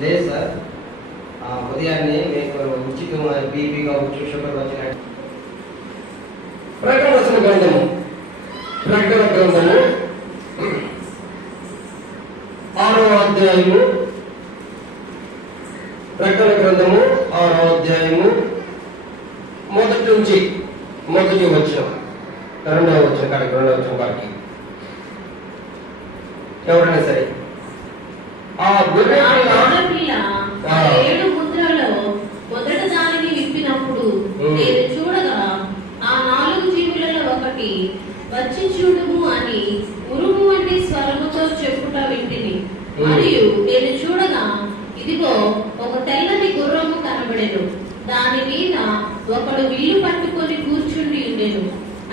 లేదు సార్, ఉదయాన్నే మీకు ఉచిత బీపీ కావచ్చు, షుగర్ వచ్చిన ప్రకటన గ్రంథము 6వ అధ్యాయము, ప్రకటన గ్రంథము 6వ అధ్యాయము మొదటి వచ్చిన 2వ వచ్చిన కాడికి 2వ వచ్చిన కాడికి ఎవరైనా సరే ఆ గొర్రె ఏడు ముద్రలో మొదట దానిని విప్పినప్పుడు నేను చూడగా ఆ 4 జీవులలో ఒకటి వచ్చి చూడుము అని ఉరుము వంటి స్వరముతో చెప్పుట వింటిని. మరియు నేను చూడగా ఇదిగో ఒక తెల్లని గుర్రము కనబడెను. దాని మీద ఒకడు విల్లు పట్టుకొని కూర్చుండి ఉండెను.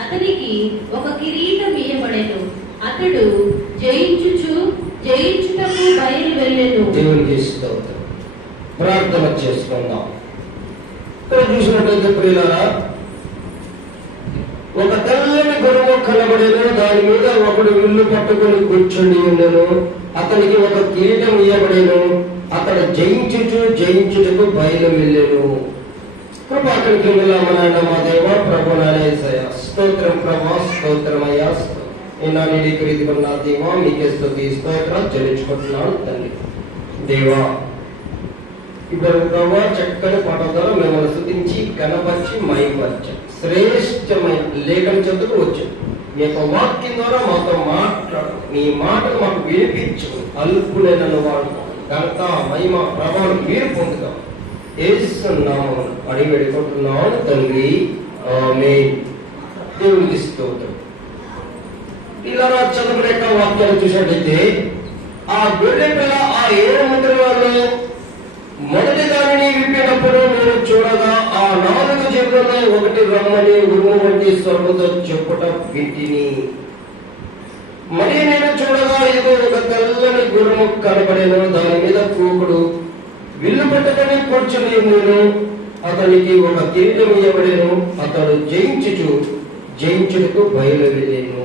అతనికి ఒక కిరీటం ఇయ్యబడెను. అతడు జయించుటకు బయలు వెళ్ళెను. దేవునికి స్తోత్రం. ప్రార్థన చేసుకుందాం. ఇక్కడ చూసినట్లయితే ప్రియులారా, ఒక తెల్లని గుర్రము కనబడేను. దాని మీద ఒకడు విల్లు పట్టుకొని కూర్చుండి ఉండెను. అతనికి ఒక కిరీటం ఇయ్యబడేను. అతడు జయించుటకు బయలు వెళ్ళెను. కృపాకరికి వెళ్ళామనాయన మా దేవ ప్రభు నాయసయ స్తోత్రం ప్రభా, స్తోత్రమయ్యా, రీతిగా దేవా మీకే స్తుతి స్తోత్రం చెల్లించుకుంటున్నాను తండ్రి. దేవా ఇప్పుడు ప్రభా చక్కని పాట ద్వారా మిమ్మల్ని స్తుతించి కనపరిచి మైపరిచాం. శ్రేష్టమైన లేఖన చదువుకు వచ్చాం. మీ యొక్క వాక్యం ద్వారా మాతో మాట్లాడు, మీ మాటలు మాకు వినిపించు. అల్పులైన వాడు ఘనత మహిమ ప్రభావం మీరు పొందుతాం. యేసు నామమున అడిగి వేడుకుంటున్నాను తండ్రి, ఆమేన్. దేవునికి స్తోత్రం. ఇలా చదువులేక వాక్యాలు చూసినట్లయితే ఆ గొర్రె పిల్ల ఆ 7 ముద్రలలో మొదటి దానిని విప్పినప్పుడు నేను చూడగా ఆ 4 జీవులలో ఒకటి రమ్మని ఉరుము వంటి స్వరముతో చెప్పుట వింటిని. మరి నేను చూడగా ఇదిగో ఒక తెల్లని గుర్రము కనబడెను. దాని మీద కూకుడు విల్లు పట్టుకొని కూర్చుని నేను. అతనికి ఒక కిరీటం ఇయ్యబడెను. అతడు జయించుటకు బయలు వెళ్ళెను.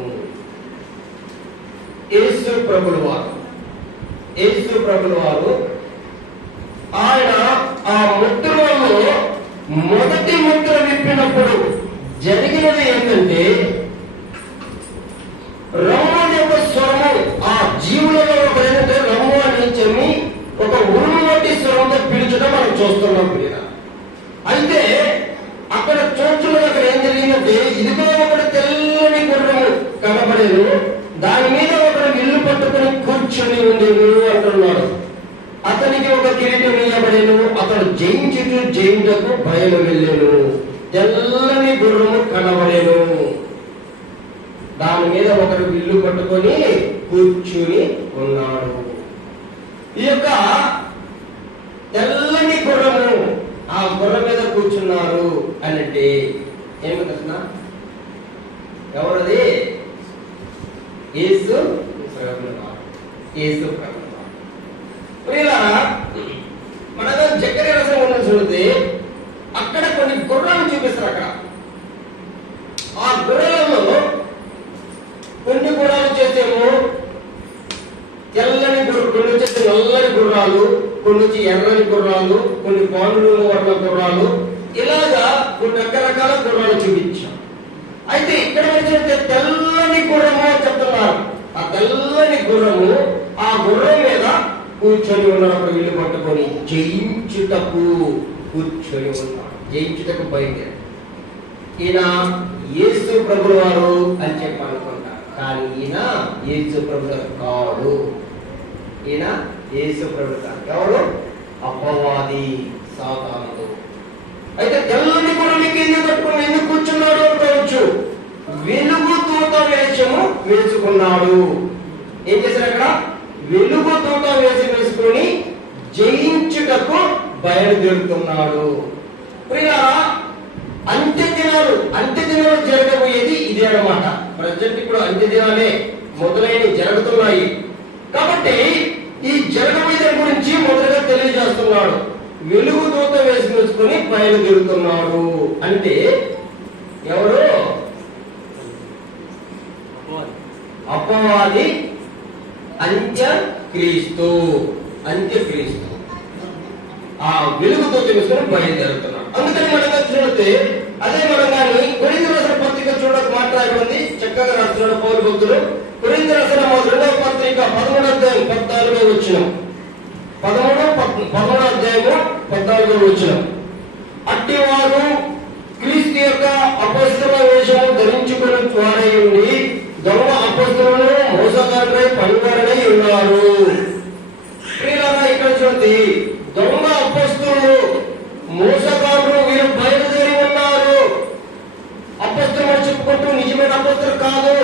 యేసు ప్రభుల వారు ఆయన ఆ ముద్రలో మొదటి ముద్ర విప్పినప్పుడు జరిగినది ఏంటంటే, రమ్ము యొక్క స్వరము ఆ జీవులలో ఒక ఏంటంటే రమ్ము అని చెప్పి ఒక ఉరుము వంటి స్వరంతో పిలుచడం మనం చూస్తున్నాం. అయితే అక్కడ చూస్తున్నది అక్కడ ఏం జరిగిందంటే, ఇదిగో ఒకటి తెల్లని గుర్రము కనబడేను. దాని మీద ఒకడు విల్లు పట్టుకుని కూర్చుని ఉండేను అంటున్నాడు. అతనికి ఒక కిరీటం ఇయ్యబడేను. అతడు జయించుటకు బయలు వెళ్ళేను. తెల్లని గుర్రము కనబడేను. దాని మీద ఒకడు విల్లు పట్టుకొని కూర్చుని ఉన్నాడు. ఈ యొక్క తెల్లని గుర్రము, ఆ గుర్రం మీద కూర్చున్నారు అంటే ఏమి ప్రశ్న? ఎవరది? యేసు ప్రభువు. మన చక్కెర రసం ఉన్న చూస్తే అక్కడ కొన్ని గుర్రాలు చూపిస్తారు. అక్కడ ఆ గుర్రాలలో కొన్ని గుర్రాలు చేసేమో తెల్లని కొన్ని వచ్చేసి నల్లని గుర్రాలు, కొన్ని వచ్చి ఎర్రని గుర్రాలు, కొన్ని పాండులు వర్ణ గుర్రాలు, ఇలాగా కొన్ని రకరకాల గుర్రాలు చూపించాం. అయితే ఇక్కడ వచ్చినట్టే తెల్లని గుర్రము అని చెప్తున్నారు. ఆ తెల్లని గుర్రము, ఆ గుర్రం మీద కూర్చొని ఉన్నప్పుడు విల్లు పట్టుకొని జయించుటకు కూర్చొని ఉన్నాడు. జయించుటకు బయలుదేరాడు. ఈయన యేసు ప్రభుల వారు అని చెప్పి అనుకుంటారు, కానీ ఈయన యేసు ప్రభుల కాడు. ఈయన యేసు ప్రభుల కాదు. ఎవరు? అపవాది, సాతానుడు. అయితే తెల్లని గుర్రానికి ఎందుకు కూర్చున్నాడు అనుకోవచ్చు. వెలుగు దూత వేషము వేసుకున్నాడు. ఏం చేశాడు అక్కడ? వెలుగు దూత వేసుకొని జయించుటకు బయలుదేరుతున్నాడు. అంత్యదినాలు జరగబోయేది ఇదే అన్నమాట. ప్రజెంట్ ఇప్పుడు అంత్యదినాలే మొదలైన జరుగుతున్నాయి. కాబట్టి ఈ జరగబోయే గురించి మొదలుగా తెలియజేస్తున్నాడు. వెలుగు దూత వేసుకొని బయలుదేరుతున్నాడు అంటే ఎవరు? అపవాది, అంత్యక్రీస్తు. ఆ వెలుగుతో తెలుసుకొని బయలుదేరుతున్నాడు. అందుకని మనం చూస్తే అదే మనం కానీ కొరింథీ రాసిన పత్రిక చూడక మాట్లాడుతుంది చక్కగా రాస్తున్నాడు పౌలు భక్తుడు. కొరింథీ రాసిన 2వ పత్రిక 13వ అధ్యాయం 14వ వచనం. 13వ అధ్యాయము 14వ వచనం. అట్టివారు క్రీస్తు యొక్క అపొస్తల వేషము ధరించుకుని వారై ఉండి దొంగ అపొస్తలులను మోసగారులై పనివారై ఉన్నారు. ప్రియులారా, ఇక్కడ చూడండి, దొంగ అపొస్తలులు మోసగారులు వీరు బయలుదేరి ఉన్నారు. అపొస్తలులు చెప్పుకుంటూ నిజమైన అపొస్తలు కాదు,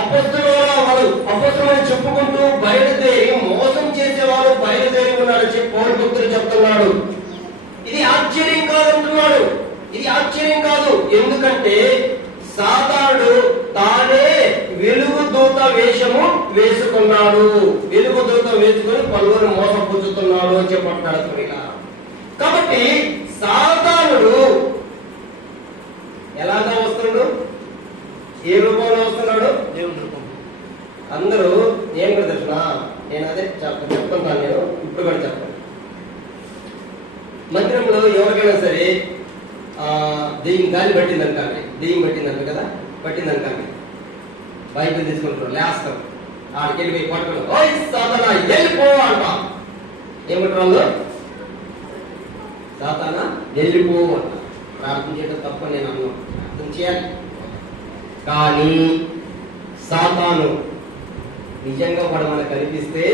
అపొస్తలు వాళ్ళు అపొస్తలులు చెప్పుకుంటూ బయలుదేరి మోసం చేసేవారు బయలుదేరి ఉన్నారని చెప్పి పౌలు భక్తుడు చెప్తున్నాడు. ఇది ఆశ్చర్యం కాదంటున్నాడు. ఇది ఆశ్చర్యం కాదు. ఎందుకంటే సాతానుడు తానే వెలుగు దూత వేషము వేసుకున్నాడు. వెలుగు దూత వేసుకుని పలువురు మోసపుచ్చుతున్నాడు అని చెప్పంటున్నాడు. కాబట్టి సాతానుడు ఎలాగా వస్తున్నాడు? ఏ రూపంలో వస్తున్నాడు? దేవుని రూపం. అందరూ ఏం కూడా తెలుసునా, నేను అదే చెప్తున్నాను, నేను ఇప్పుడు కూడా చెప్తాను. మందిరంలో ఎవరికైనా సరే దెయ్యం గాలి పట్టిందనుకోండి, దెయ్యం పట్టిందంట కదా, పట్టిందనుకోండి, బైబిల్ తీసుకుంటారు, లేస్తారు, ఆడికి వెళ్ళిపోయి పట్టుకుని ఓయ్ సాతానా వెళ్ళిపో అంట. ఏమంటారు వాళ్ళు? సాతానా వెళ్ళిపో అంట. ప్రార్థన చేయడం తప్ప నేను అన్నాను, ప్రార్థన చేయాలి. కానీ సాతాను నిజంగా వాడు మనకు కనిపిస్తే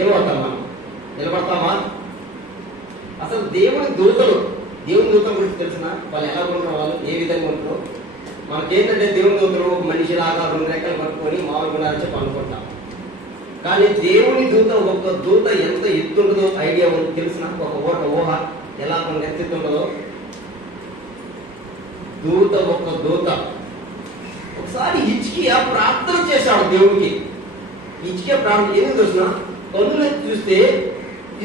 ఏమవుతాం? మనం నిలబడతామా? అసలు దేవుని దూతల గురించి తెలిసిన వాళ్ళు ఎలా ఉంటారు, వాళ్ళు ఏ విధంగా ఉంటారు? మనకేంటంటే దేవుని దూతలు మనిషి లాగా 2 రెక్కలు పట్టుకొని మామూలుగా చెప్పి అనుకుంటాం. కానీ దేవుని దూత, ఒక దూత ఎంత ఎత్తుంటుందో ఐడియా ఉంది తెలిసిన? ఒక ఊహ ఎలా ఎత్తుంటుందో. ఒక దూత ఒకసారి హిజ్కియా ప్రార్థన చేశాడు దేవుడికి. హిజ్కియా ప్రార్థన ఏం తెలిసిన? కన్నులు చూస్తే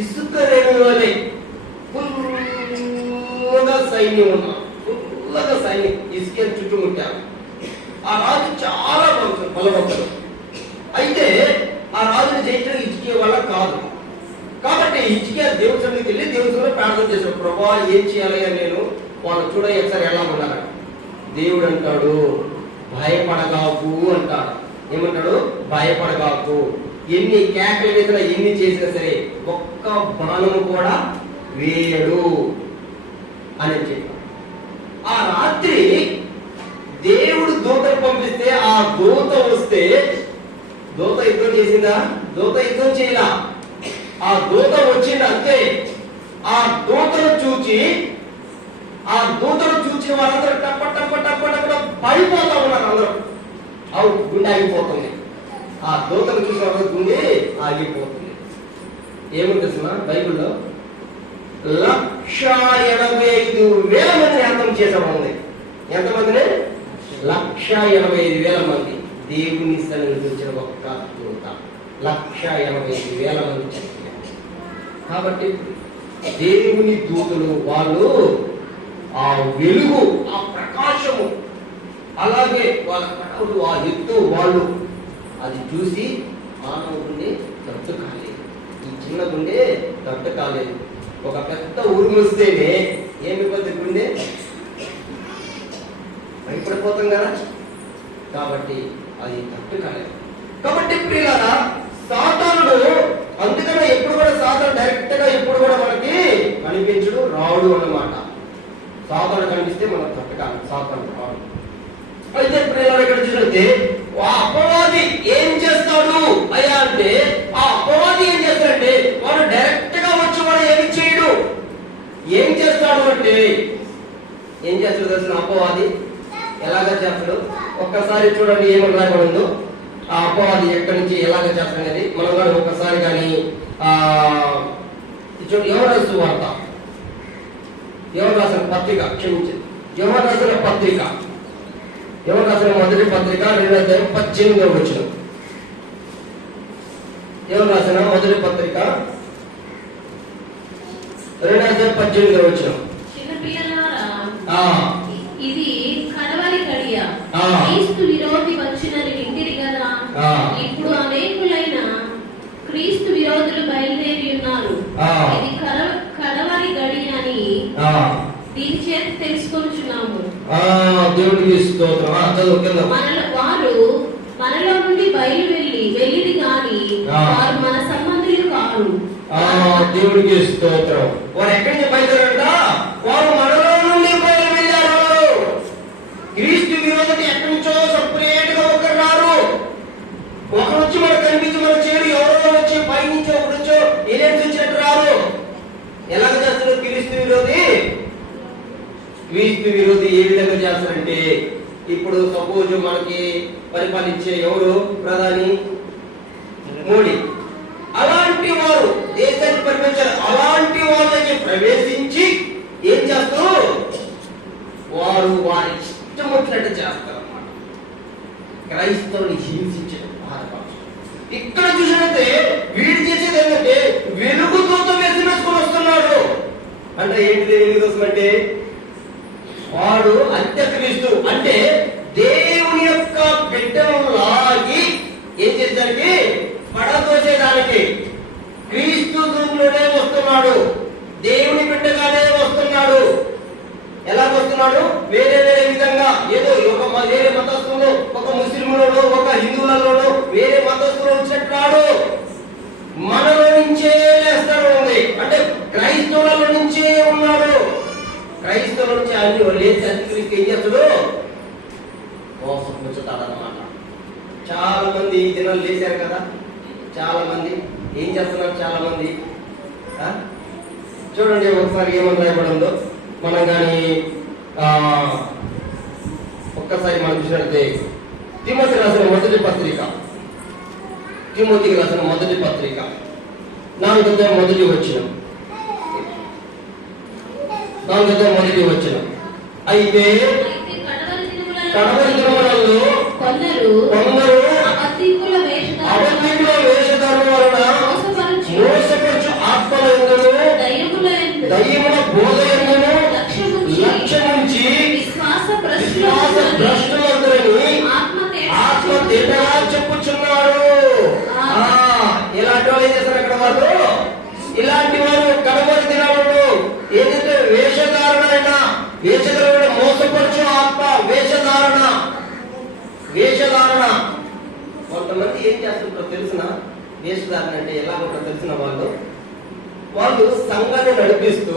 ఇసుక రేణుల వలె ఫుల్గా సైన్యం ఉన్నారు, ఫుల్గా సైన్యం ఇసుక చుట్టుముట్టారు. ఆ రాజు చాలా బలపడ్డాడు. అయితే ఆ రాజుని జయించడం హిజ్కియా వల్ల కాదు. కాబట్టి హిజ్కియా దేవుడి సన్నిధికి వెళ్ళి దేవుడి సన్నిధిలో ప్రార్థన చేశాడు, ప్రభువా ఏం చేయాలి అని నేను వాళ్ళు చూడ ఒకసారి ఎలా ఉన్నారట. దేవుడు అంటాడు భయపడగాకు అంటాడు. ఏమంటాడు? భయపడగాకు. ఎన్ని కేకలు వేసినా ఎన్ని చేసినా సరే ఒక్క బాణము కూడా వేయడు అని చెప్పాడు. ఆ రాత్రి దేవుడు దూతను పంపిస్తే ఆ దూత వస్తే, దూత యుద్ధం చేసిందా? దూత యుద్ధం చేయలా. ఆ దూత వచ్చింది అంతే. ఆ దూతను చూచి వాళ్ళందరూ టప్ప టప్ప టప్ప టప్ప పడిపోతా ఉన్నారు. అందరూ గుండె ఆగిపోతుంది. ఆ దూతను చూసిన వాళ్ళ గుండె ఆగిపోతుంది. ఏముంది తెలుసునా? బైబిల్లో 185,000 మందిని హతం చేసామంది. ఎంతమందిని? 185,000 మంది. దేవుని సన్నిధికి వచ్చిన ఒక్క దూత 185,000 మంది చనిపోయారు. కాబట్టి దేవుని దూతలు వాళ్ళు ఆ వెలుగు, ఆ ప్రకాశము, అలాగే వాళ్ళ కటౌటు, ఆ ఎత్తు వాళ్ళు అది చూసి మానవుడిని తట్టు కాలేదు. ఈ చిన్న గుండె తట్టు కాలేదు. ఒక పెద్ద ఊరు వస్తేనే ఏమిపోతే గుండె భయపడిపోతాం కదా. కాబట్టి అది తట్టు కాలేదు. కాబట్టి ప్రియులారా, సాతానుడు అందుకనే ఎప్పుడు కూడా సాతాను డైరెక్ట్ గా ఎప్పుడు కూడా మనకి కనిపించడు, రాడు అన్నమాట. సాతాను కనిపిస్తే మనం తట్టకాలి, సాతాను రాడు. అయితే ప్రియులారా, ఇక్కడ చూస్తే ఆ అపవాది ఏం చేస్తాడు అయ్యా అంటే, ఆ అపవాది ఏం చేస్తాడంటే వాడు డైరెక్ట్ గా వచ్చి వాడు ఏమి చేయడు. ఏం చేస్తాడు అంటే, ఏం చేస్తాడు తెలిసిన అపవాది ఎలాగ చేస్తాడు? ఒక్కసారి చూడండి ఏమని రాయబడిందో. ఆ అపవాది ఎక్కడి నుంచి ఎలాగ చేస్తాడనేది మనం కానీ ఒక్కసారి కానీ ఎవరు రాసిన వార్త, ఎవరు రాసిన పత్రిక, క్షమించింది, ఎవరు రాసిన పత్రిక, ఎవరు రాసిన మొదటి పత్రిక 2:18 వచ్చిన, ఎవరు రాసిన మొదటి పత్రిక 2:18 వచ్చిన. ఇది కడవరి కడియ, క్రీస్తు విరోధి వచ్చినని వింటిరి కదా. ఇప్పుడు అనేకులైన క్రీస్తు విరోధులు బయలుదేరి ఉన్నారు. దేవుడికి స్తోత్రం. చదువు కింద. వారు మనలో నుండి బయలు వెళ్ళిది గాని వారు మన సంబంధులు కారు. దేవుడికి స్తోత్రం. వారు ఎక్కడి నుంచి బయలుదేరంట? వారు మనలో నుండి బయలు వెళ్ళారు. క్రీస్తు విరోధి ఎక్కడి నుంచో సపరేట్ గా ఒకరు రారు. ఒకరు వచ్చి మనకు కనిపించి మన చేరు ఎవరో వచ్చి పై నుంచి ఒకరు వచ్చో ఏలేసి వచ్చినట్టు రారు. ఎలాగ చేస్తారు క్రీస్తు విరోధి? క్రీస్తు విరోధి ఏ విధంగా చేస్తారంటే, ఇప్పుడు సపోజ్ మనకి పరిపాలించే ఎవరు ప్రధాని? మోడీ. అలాంటి వారు దేశాన్ని పరిపాలించారు. అలాంటి వాళ్ళకి ప్రవేశించి ఏం చేస్తారు? వారు వారి ఇష్టం వచ్చినట్టు చేస్తారు అన్నమాట. క్రైస్తవుని హింసించడం. ఇక్కడ చూసినట్టే వీడు చేసేది ఏంటంటే వెలుగుతో వేసుకొని వస్తున్నాడు. అంటే ఏంటిది వెలుగు దోషం అంటే? వాడు అంత్యక్రీస్తు అంటే దేవుని యొక్క బిడ్డను లాగి ఏం చేసేదానికి? పడదోసేదానికి. క్రీస్తు రూపంలోనే వస్తున్నాడు. దేవుని బిడ్డగానే వస్తున్నాడు. ఎలా వస్తున్నాడు? వేరే వేరే విధంగా ఏదో ఒక వేరే మతస్థులు, ఒక ముస్లింలలో, ఒక హిందువులలోనూ వేరే మతస్థులు వచ్చినట్టు రాడు. మనలో నుంచే లేస్తాడు ఉంది. అంటే క్రైస్తవుల నుంచే ఉన్నాడు. క్రైస్తవుల నుంచి అన్ని లేచి అంత్యక్రీస్తు ఏం చేస్తాడు? మోసపుచ్చుతాడన్నమాట. చాలా మంది ఈ దినాలు లేచారు కదా. చాలా మంది ఏం చేస్తున్నారు? చాలా మంది చూడండి ఒకసారి ఏమని రాయబడిందో మనం కానీ ఒక్కసారి మనం చూసినట్లయితే తిమోతికి రాసిన మొదటి పత్రిక, తిమోతికి రాసిన మొదటి పత్రిక 4వ మొదటి వచనం. అయితే కడవరి దినములలో కొందరు అబద్ధికుల వేషధారణ వలన మోసపరచు ఆత్మలందును దయ్యముల బోధయందును లక్ష్యముంచి విశ్వాస భ్రష్టులందరినీ ఆత్మ తేటగా చెప్పుచున్నాడు. ఇలాంటి వాళ్ళు ఏం చేస్తారు అక్కడ? వాళ్ళు ఇలాంటి వారు కడవరి దినాలలో ఏదైతే వేషధారణ మోసపరచు ఆత్మ వేషధారణ. కొంతమంది ఏం చేస్తుంటారో తెలిసిన వేషధారణ అంటే ఎలా ఉంటారో తెలిసిన వాళ్ళు సంఘాన్ని నడిపిస్తూ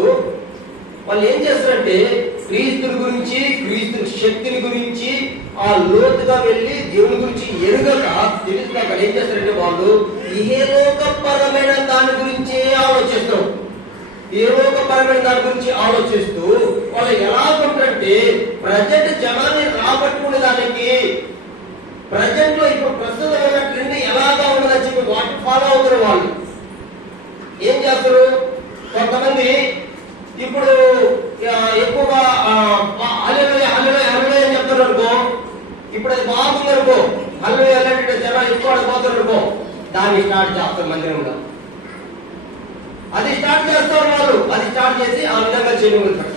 వాళ్ళు ఏం చేస్తారంటే క్రీస్తుని గురించి, క్రీస్తు శక్తిని గురించి ఆ లోతుగా వెళ్ళి దేవుని గురించి ఎరుగక తెలుసుగా ఏం చేస్తారంటే వాళ్ళు ఇహలోకపరమైన దాని గురించి ఆలోచిస్తారు. ఇహలోకపరమైన దాని గురించి ఆలోచిస్తూ వాళ్ళు ఎలా ఉంటారంటే ప్రజెంట్ జనాన్ని రాబట్టుకునే దానికి ప్రజెంట్ లో ఇప్పుడు ప్రస్తుతమైన ట్రెండ్ ఎలాగా ఉన్నదని చెప్పి వాటి ఫాలో అవుతారు. వాళ్ళు ఏం చేస్తారు? కొంతమంది ఇప్పుడు ఎక్కువగా హల్లెలూయా అని చెప్తారు అనుకో. ఇప్పుడు అది బాగుంది అనుకో, హల్లెలూయా అంటే జనాలు ఎక్కువ పోతారు అనుకో, దాన్ని స్టార్ట్ చేస్తారు మందిరంలో. అది స్టార్ట్ చేస్తారు వాళ్ళు. అది స్టార్ట్ చేసి ఆ విధంగా చేయగలుగుతారు.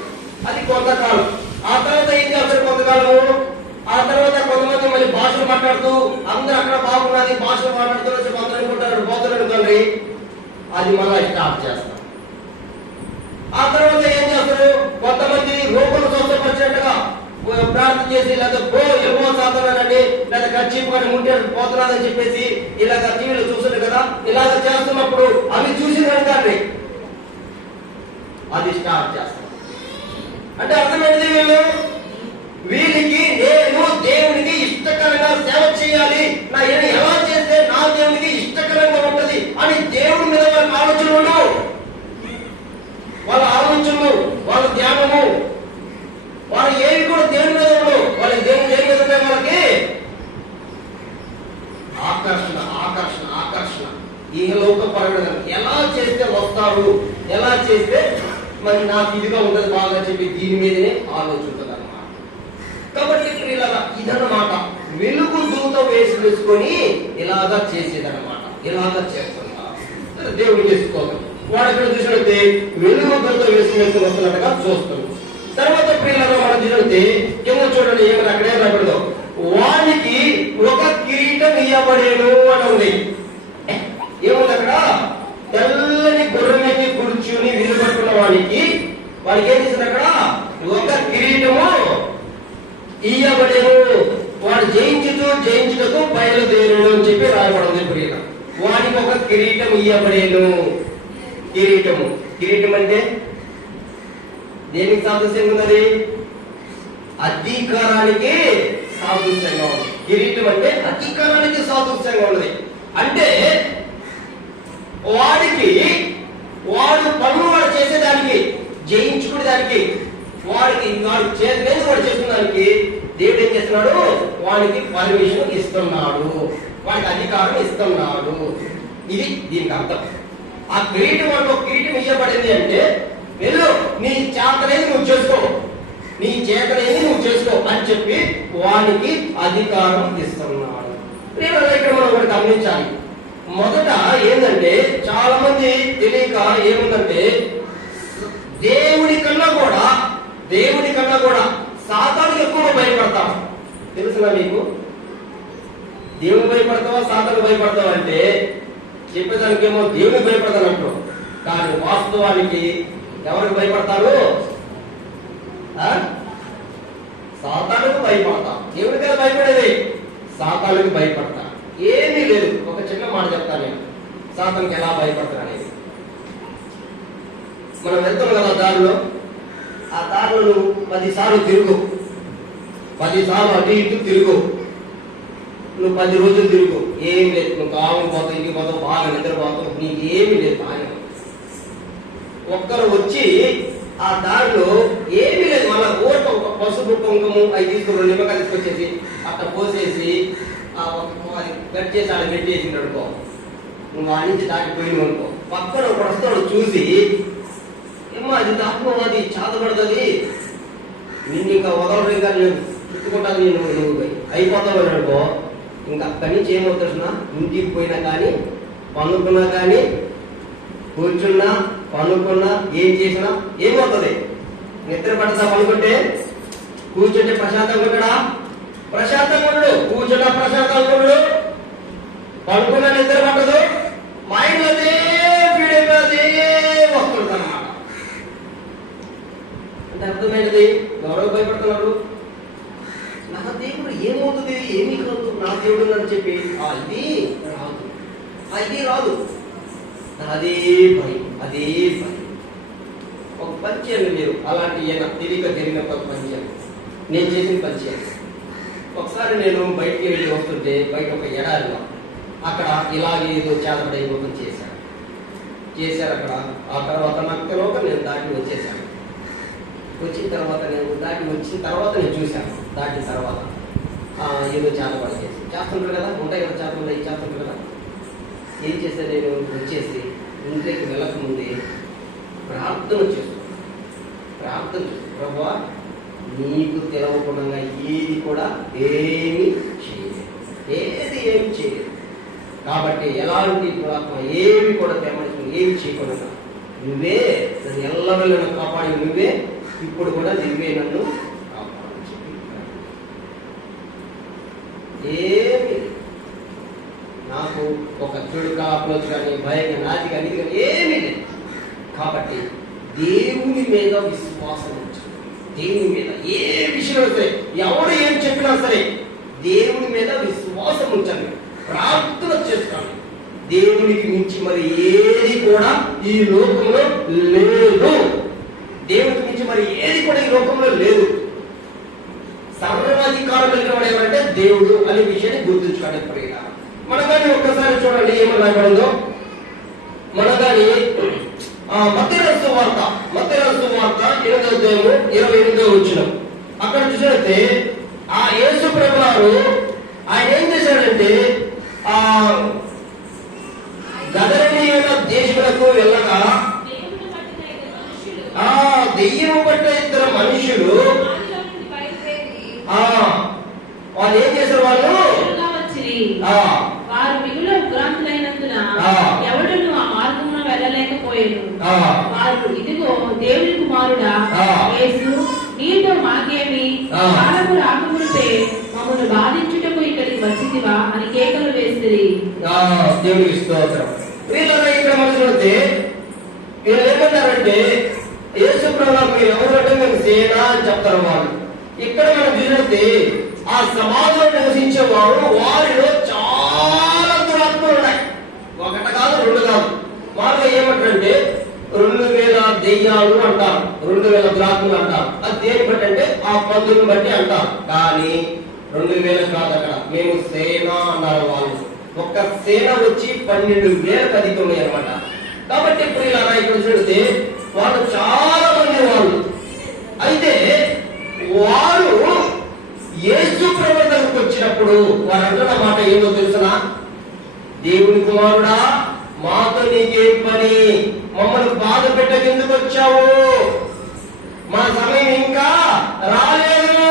అది కొంతకాలం. ఆ తర్వాత ఏం చేస్తారు? కొంతకాలము. ఆ తర్వాత కొంతమంది మళ్ళీ భాషలు మాట్లాడుతూ అందరూ అక్కడ బాగున్నది భాషలు మాట్లాడుతూ అందరూ అనుకుంటారు పోతారు అనుకోండి. అది మళ్ళీ స్టార్ట్ చేస్తారు. ఆ తర్వాత ఏం చేస్తారు? కొంతమంది రోగులు స్వస్థపరిచినట్టుగా ప్రార్థన చేసి లేదా ఎన్నో సాధనాలండి లేదా ఖర్చు కానీ ఉంటే పోతున్నారని చెప్పేసి ఇలాగ టీవీలో చూస్తారు కదా. ఇలాగ చేస్తున్నప్పుడు అవి చూసి వెళ్తారు. అది స్టార్ట్ చేస్తారు. అంటే అర్థమైంది వీళ్ళకి నేను దేవునికి ఇష్టకరంగా సేవ చేయాలి, నా ఎలా చేస్తే నా దేవునికి ఇష్టకరంగా ఉంటది అని దేవుడి మీద వాళ్ళ ఆలోచనలు, వాళ్ళ ధ్యానము, వాళ్ళ ఏవి కూడా దేవుని మీద ఉండవు. వాళ్ళ దేవుని దేని మీద ఉంటాయి? వాళ్ళకి ఆకర్షణ ఈ లోకపరమైన ఎలా చేస్తే వస్తారు, ఎలా చేస్తే మరి నాకు ఇదిగా ఉండదు బాగా చెప్పి దీని మీదనే ఆలోచించదు అన్నమాట. కాబట్టి ఇప్పుడు ఇదన్నమాట వెలుగు దూత వేసుకొని ఇలాగా చేసేదన్నమాట. ఇలాగా చేస్తున్నా దేవుడు చేసుకోవాలి. వాడు ఇక్కడ చూసినట్టే వెలుగు దూత వేసుకొని వస్తున్నట్టుగా చూస్తాడు. తర్వాత ప్రియులను మనం చూస్తే ఏమో చూడండి, ఏమైనా అక్కడే రాకూడదు. వానికి ఒక కిరీటం ఇయ్యబడేను అని ఉంది. ఏముంది అక్కడ? తెల్లని గుర్రం మీద కూర్చుని విలుపట్టుకున్న వాడికి ఏం చేసింది? అక్కడ ఒక కిరీటము ఇయ్యబడేను. వాడు జయించుటకు బయలుదేరును అని చెప్పి రాయబడింది. ప్రియుల, వాడికి ఒక కిరీటం ఇయ్యబడేను. కిరీటం అంటే దేనికి సాదృశ్యంగా ఉన్నది? అధికారానికి సాదృశ్యంగా ఉంది. కిరీటం అంటే అధికారానికి సాదృశ్యంగా ఉన్నది. అంటే వాడు పనులు వాడు చేసేదానికి, జయించుకునే దానికి, వాడు చేతలేదు వాడు చేస్తున్న దానికి దేవుడు ఏం చేస్తున్నాడు? వాడికి పర్మిషన్ ఇస్తున్నాడు, వాడికి అధికారం ఇస్తున్నాడు. ఇది దీనికి అర్థం. ఆ కిరీటం, వాడికి ఒక కిరీటం ఇవ్వబడింది అంటే, వెళ్ళు నీ చేతనేది నువ్వు చేసుకో అని చెప్పి వానికి అధికారం ఇస్తున్నాడు. ఇక్కడ మనం ఒకటి గమనించాలి. మొదట ఏంటంటే, చాలా మంది తెలియక ఏముందంటే, దేవుడి కన్నా కూడా సాతానుకు ఎక్కువ భయపడతాం. తెలుసునా మీకు? దేవుని భయపడతావా సాతాను భయపడతావా అంటే, చెప్పేదానికి ఏమో దేవునికి భయపడతానంటూ, కానీ వాస్తవానికి ఎవరికి భయపడతారు? సాతానుకు భయపడతాం. దేవుడి కదా భయపడేది, సాతానుకు భయపడతా. ఏమీ లేదు. ఒక చిన్న మాట చెప్తాను నేను, సాతానుకి ఎలా భయపడతాను అనేది. మనం వెళ్తాం కదా దారిలో, ఆ దారిలో నువ్వు 10 సార్లు తిరుగు, 10 సార్లు అటు ఇటు తిరుగు, నువ్వు 10 రోజులు తిరుగు, ఏం లేదు. నువ్వు కావాలి పోతావు, ఇంటికి పోతావు, బాగా నిద్రపోతావు, నీకు ఏమీ లేదు. బాగా ఒక్కరు వచ్చి ఆ దారిలో ఏమీ లేదు, మన ఓటు పసుపు కుంకుము అవి తీసుకుని 2 నిమ్మకాయలు తీసుకొచ్చేసి అట్లా పోసేసి కట్ చేసి ఆడ పెట్టేసిండు అనుకో, నువ్వు ఆ నుంచి దాటిపోయిన అనుకో, పక్కన ఒక వస్తాడు చూసి, ఏమో అది దాటుకోవాలి, చాతపడుతుంది, నిన్ను ఇంకా వదలరు, ఇంకా నేను చుట్టుకుంటాను, నువ్వు అయిపోతావు అని అనుకో, ఇంకా అక్కడి నుంచి ఏమవుతున్నా, ఇంటికి పోయినా కానీ, పనుకున్నా కానీ, కూర్చున్నా పనుకున్నా, ఏం చేసినా ఏమవుతుంది? నిద్ర పడతా? పనుకుంటే కూర్చుంటే ప్రశాంతంగా ఉంటాడా? ప్రశాంతంగా ఉండడు. కూర్చున్నా ప్రశాంతంగా ఉండడు, పనుకున్నా నిద్ర పట్టదు, మైండ్ అదే ఫీడింగ్ అదే వస్తుంది అన్నమాట. అంటే అర్థమైనది. ఎవరో భయపడుతున్నారు, నా దేవుడు ఏమవుతుంది, ఏమీ కాదు, నా దేవుడు అని చెప్పి అది రాదు. అదే భయం. ఒక పని చేయండి మీరు, అలాంటి తెలియక జరిగిన ఒక పని చేయండి. నేను చేసిన పని చేయండి. ఒకసారి నేను బయటికి వెళ్ళి వస్తుంటే, బయట ఒక ఎడారిలో అక్కడ ఇలాగే ఏదో చేతబడైపోతం చేశారు అక్కడ. ఆ తర్వాత నాకు తెలియక నేను దాటి వచ్చేసాను. వచ్చిన తర్వాత నేను చూశాను. దాటిన తర్వాత ఏదో చేతబడి చేస్తుంటారు కదా, ఉంటాయి కదా చేతబడి, చేస్తుంటారు కదా. ఏం చేస్తే నేను వచ్చేసి ఇంట్లోకి వెళ్ళకముందే ప్రార్థన చేస్తున్నాను. ప్రభువా, నీకు తెలవకుండా ఏది కూడా ఏమి చేయలేదు. కాబట్టి ఎలాంటి దురాత్మ ఏమి కూడా తెమ్మని ఏమి చేయకుండా నువ్వే నన్ను ఎల్లవెళ్ళను కాపాడి, నువ్వే ఇప్పుడు కూడా నువ్వే నన్ను కాపాడని చెప్పి ఏమి నాకు ఒక చెడు కాపలోచు కానీ, భయం నాది కానీ, ఇది కానీ ఏమీ లేదు. కాబట్టి దేవుని మీద విశ్వాసం ఉంచండి. దేవుని మీద ఏ విషయం సరే, ఎవరు ఏం చెప్పినా సరే దేవుని మీద విశ్వాసం ఉంచండి, ప్రార్థన చేస్తాను. దేవునికి మించి మరి ఏది కూడా ఈ లోకంలో లేదు. దేవునికి మించి మరి ఏది కూడా ఈ లోకంలో లేదు. సర్వాధికారం కలిగిన వాడు ఎవరంటే దేవుడు అనే విషయాన్ని గుర్తుంచుకోండి. ప్రియులారా, మన కానీ ఒక్కసారి చూడండి ఏమని రాయబడిందో. మన కానీ మత్తయి రాసిన వార్త 8:28 అక్కడ చూసినట్టే ఆ యేసు ప్రభు వారు ఆయన ఏం చేశాడంటే, గదరేనీయుల దేశములకు వెళ్ళగా దెయ్యము పట్టిన 2 మనుషులు వాళ్ళు ఏం చేశారు? వారు మిగులు ఉగ్రాంతులైనందున ఎవడును ఆ మార్గమున వెళ్ళలేకపోయాను. వారు, ఇదిగో దేవుని కుమారుడా యేసు, నీతో మాకేమి, కాలము రాకముందే మమ్మల్ని బాధించుటకు ఇక్కడికి వచ్చితివా అని కేకలు వేసిరి. దేవునికి స్తోత్రం. ఇక్కడ మనం చూస్తే వీళ్ళు ఏమన్నారంటే, యేసు ప్రభువు మీరు ఎవరు అంటే మేము సేన అని చెప్తారు. ఇక్కడ మనం చూస్తే ఆ సమాజంలో నివసించేవారు వారిలో చాలా దురాత్మలు ఉన్నాయి. ఒకటి కాదు, రెండు కాదు. మామూలుగా ఏమంటారంటే 2000 దెయ్యాలు అంటారు, 2000 దురాత్మలు అంటారు. అది దేని బట్టి అంటే ఆ పందులను బట్టి అంటారు. కానీ 2000 కాదు, అక్కడ మేము సేన అన్నారు వాళ్ళు. ఒక్క సేన వచ్చి 12,000 అధికమై అనమాట. కాబట్టి ఇప్పుడు ఇలా ఇక్కడ చూస్తే వాళ్ళు చాలా మంది వాళ్ళు. అయితే వారు యేసు ప్రభు దగ్గరకు వచ్చినప్పుడు వారు అంటున్న మాట ఏంటో తెలుసునా? దేవుని కుమారుడా, మాతో నీకేం పని? మమ్మల్ని బాధ పెట్టకెందుకు వచ్చావు? మా సమయం ఇంకా రాలేదు.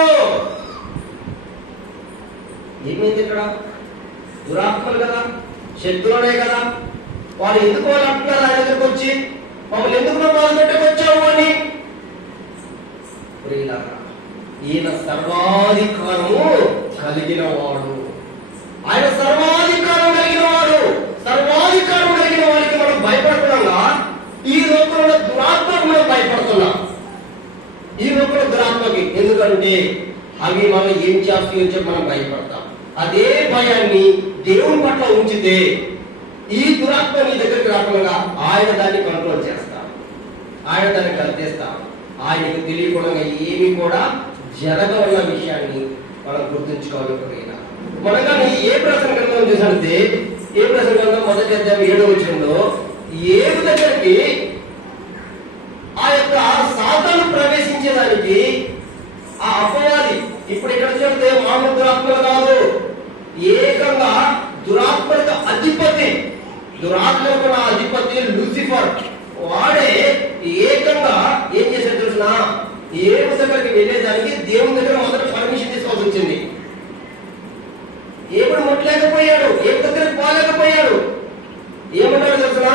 ఏమైంది ఇక్కడ? దురాత్మలు కదా, శత్రువులే కదా. వాళ్ళు ఎందుకు వాళ్ళు అంటున్నారు ఆయన దగ్గరకు వచ్చి, మమ్మల్ని ఎందుకు బాధ పెట్టకొచ్చావు అని? ఈయన సర్వాధికారము కలిగిన వాడు. ఆయన సర్వాధికారం కలిగిన వాడు. సర్వాధికారం కలిగిన వారికి మనం భయపడుతున్నాగా ఈ లోకంలో దురాత్మకు మనం భయపడుతున్నాం. ఈ లోకంలో దురాత్మకి ఎందుకంటే అవి మనం ఏం చేస్తాయో చెప్పి మనం భయపడతాం. అదే భయాన్ని దేవుని పట్ల ఉంచితే ఈ దురాత్మ నీ దగ్గరికి రాకుండా ఆయన దాన్ని కంట్రోల్ చేస్తాం, ఆయన దాన్ని కలిపేస్తాం. ఆయనకు తెలియకుండా ఏమి కూడా జరగవన్న విషయాన్ని మనం గుర్తుంచుకోవాలి. మనం కానీ ఏ ప్రసంగ గ్రంథం చూసితే ఏ ప్రసంగ గ్రంథం 1వ అధ్యాయం 7వ వచనంలో ఏడు దగ్గరికి ఆ యొక్క సాతాను ప్రవేశించేదానికి ఆ అపవాది ఇప్పుడు ఇక్కడ చూస్తే మామూలు దురాత్మలు కాదు, ఏకంగా దురాత్మలకు అధిపతి, దురాత్మలకు నా అధిపతి లూసిఫర్. వాడే ఏకంగా ఏం చేశాడు చూసినా, ఏడు దగ్గరికి వెళ్ళేదానికి దేవుని దగ్గర మొదట పర్మిషన్ తీసుకోవాల్సి వచ్చింది. ఏడు ముట్టలేకపోయాడు, ఏడు దగ్గరికి పోలేకపోయాడు. ఏమన్నాడు తెలుసునా?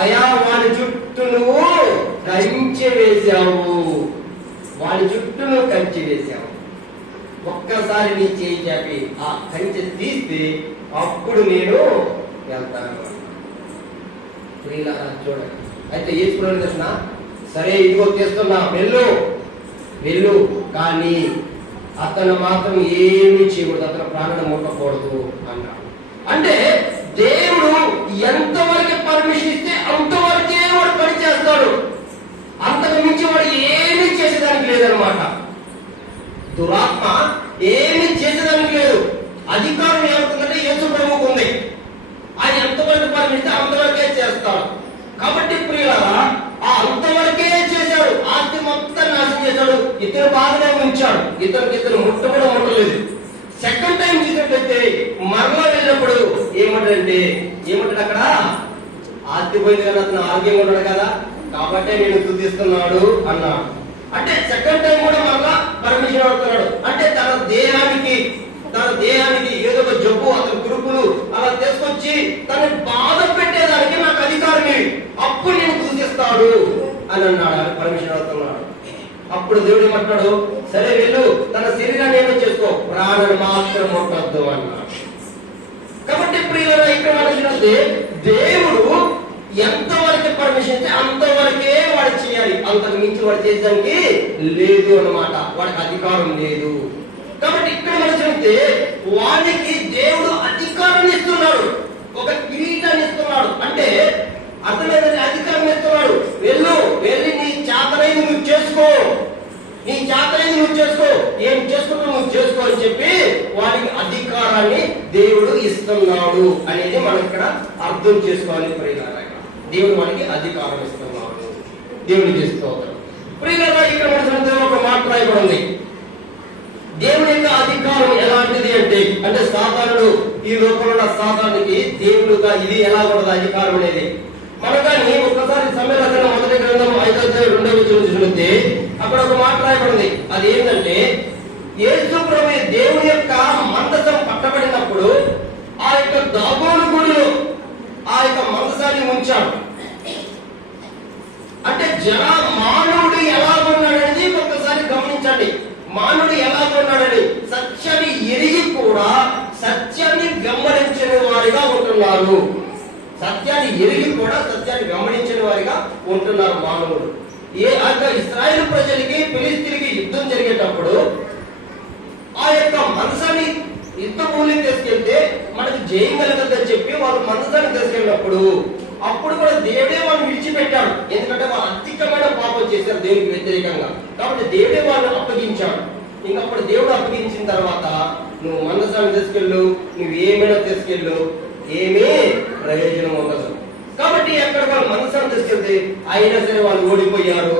అయా వాని చుట్టూ నువ్వు కంచె వేశావు, వాని చుట్టూ నువ్వు కంచె వేశావు. ఒక్కసారి నీ చేయి చాపి ఆ కంచె తీస్తే అప్పుడు నేను వెళ్తాను. చూడండి. అయితే ఏసుకున్నాడు దర్శన, సరే ఇదిగో తీస్తున్నా, వెళ్ళు వెళ్ళు, కానీ అతను మాత్రం ఏమీ చేయకూడదు, అతను ప్రాణం ముట్టకూడదు అన్నాడు. అంటే దేవుడు ఎంతవరకు పర్మిషన్ ఇస్తే అంతవరకే వాడు పని చేస్తాడు, అంతకు మించి వాడు ఏమీ చేసేదానికి లేదనమాట. దురాత్మ ఏమీ చేసేదానికి లేదు. అధికారం ఏమవుతుందంటే యేసు ప్రభువుకు ఉంది. ఆయన ఎంతవరకు పర్మిస్తే అంతవరకే చేస్తాడు. కాబట్టి ప్రియులారా, ఆ అంతవరకే చేశాడు. ఆస్తి మొత్తం నాశనం చేశాడు. ఇతను బాగానే ఉంచాడు, ఇతను ముట్ట కూడా ముట్టలేదు. సెకండ్ టైం చూసినట్లయితే మరలా వెళ్ళినప్పుడు ఏమంటాడు అక్కడ? ఆస్తి పోయింది కదా, అతను ఆరోగ్యంగా ఉన్నాడు కదా, కాబట్టి నేను స్తుతిస్తున్నాడు అన్నాడు. అంటే సెకండ్ టైం కూడా మరలా పర్మిషన్ అడుగుతున్నాడు. అంటే తన దేహానికి ఏదో ఒక జబ్బు, అతని కురుపులు అలా తీసుకొచ్చి తనని బాధ పెట్టేదానికి నాకు అధికారం అప్పుడు నేను స్తుతిస్తాడు అని అన్నాడు. పర్మిషన్ అడుగుతున్నాడు. అప్పుడు దేవుడు ఏమంటాడు? సరే వెళ్ళు, తన శరీరాన్ని ఏమో చేసుకో, ప్రాణాన్ని మాత్రం ముట్టద్దు అన్నాడు. కాబట్టి ప్రియులారా, ఇక్కడ మనకి దేవుడు ఎంతవరకు పర్మిషన్ ఇస్తే అంతవరకే వాడు చేయాలి, అంతకు మించి వాడు చేసేదానికి లేదు అన్నమాట. వాడికి అధికారం లేదు. కాబట్టి ఇక్కడ మనం చెప్తే వాడికి దేవుడు అధికారాన్ని ఇస్తున్నాడు, ఒక కిరీటాన్ని ఇస్తున్నాడు. అంటే అతని అధికారం ఇస్తున్నాడు. వెళ్ళి నీ చేతనైంది నువ్వు చేసుకో, ఏం చేసుకుంటూ నువ్వు చేసుకో అని చెప్పి వాడికి అధికారాన్ని దేవుడు ఇస్తున్నాడు అనేది మనం ఇక్కడ అర్థం చేసుకోవాలి. ప్రియులారా, దేవుడు వాడికి అధికారం ఇస్తున్నాడు. దేవుడికి ఇస్తున్నాడు. ప్రియులారా, ఇక్కడ మన ఒక మాట రాయబడింది. దేవుని యొక్క అధికారం ఎలాంటిది అంటే సాతానుడు, ఈ లోకంలో సాతానికి దేవుడుగా ఇది ఎలా ఉండదు అధికారం అనేది. మనం కానీ ఒక్కసారి సమయరచన 1వ గ్రంథం 5వ అధ్యాయం 2వ వచనం చూస్తే అక్కడ ఒక మాట రాయబడింది. అది ఏంటంటే యేసు ప్రభువు దేవుని యొక్క మందసం పట్టబడినప్పుడు ఆ యొక్క దాగోను గుడిలో ఆ యొక్క మందసాన్ని ఉంచాడు. అంటే మానవుడు ఎలా ఉన్నాడనేది ఒక్కసారి గమనించండి. మానవుడు ఎలా ఉన్నాడని సత్యాన్ని ఎరిగి కూడా సత్యాన్ని వెంబడించని వారిగా ఉంటున్నారు. సత్యాన్ని ఎరిగి కూడా సత్యాన్ని వెంబడించిన వారిగా ఉంటున్నారు మానవుడు. ఇశ్రాయేలు ప్రజలకి ఫిలిస్తీన్లకి యుద్ధం జరిగేటప్పుడు ఆ యొక్క మనసాన్ని యుద్ధ భూమిని తీసుకెళ్తే మనకు జయం కలగదని చెప్పి వాళ్ళు మనసాన్ని తీసుకెళ్ళినప్పుడు అప్పుడు కూడా దేవుడే వాళ్ళని విడిచిపెట్టాడు. ఎందుకంటే వాళ్ళు అధికమైన పాపం చేశారు దేవునికి వ్యతిరేకంగా. కాబట్టి దేవుడే వాళ్ళని అప్పగించాడు. ఇంకప్పుడు దేవుడు అప్పగించిన తర్వాత నువ్వు మనసాన్ని తీసుకెళ్ళు, నువ్వు ఏమైనా తీసుకెళ్ళు, ఏమీ ప్రయోజనం ఉండదు. కాబట్టి ఎక్కడ వాళ్ళు మనసాన్ని తీసుకెళ్తే అయినా సరే వాళ్ళు ఓడిపోయారు.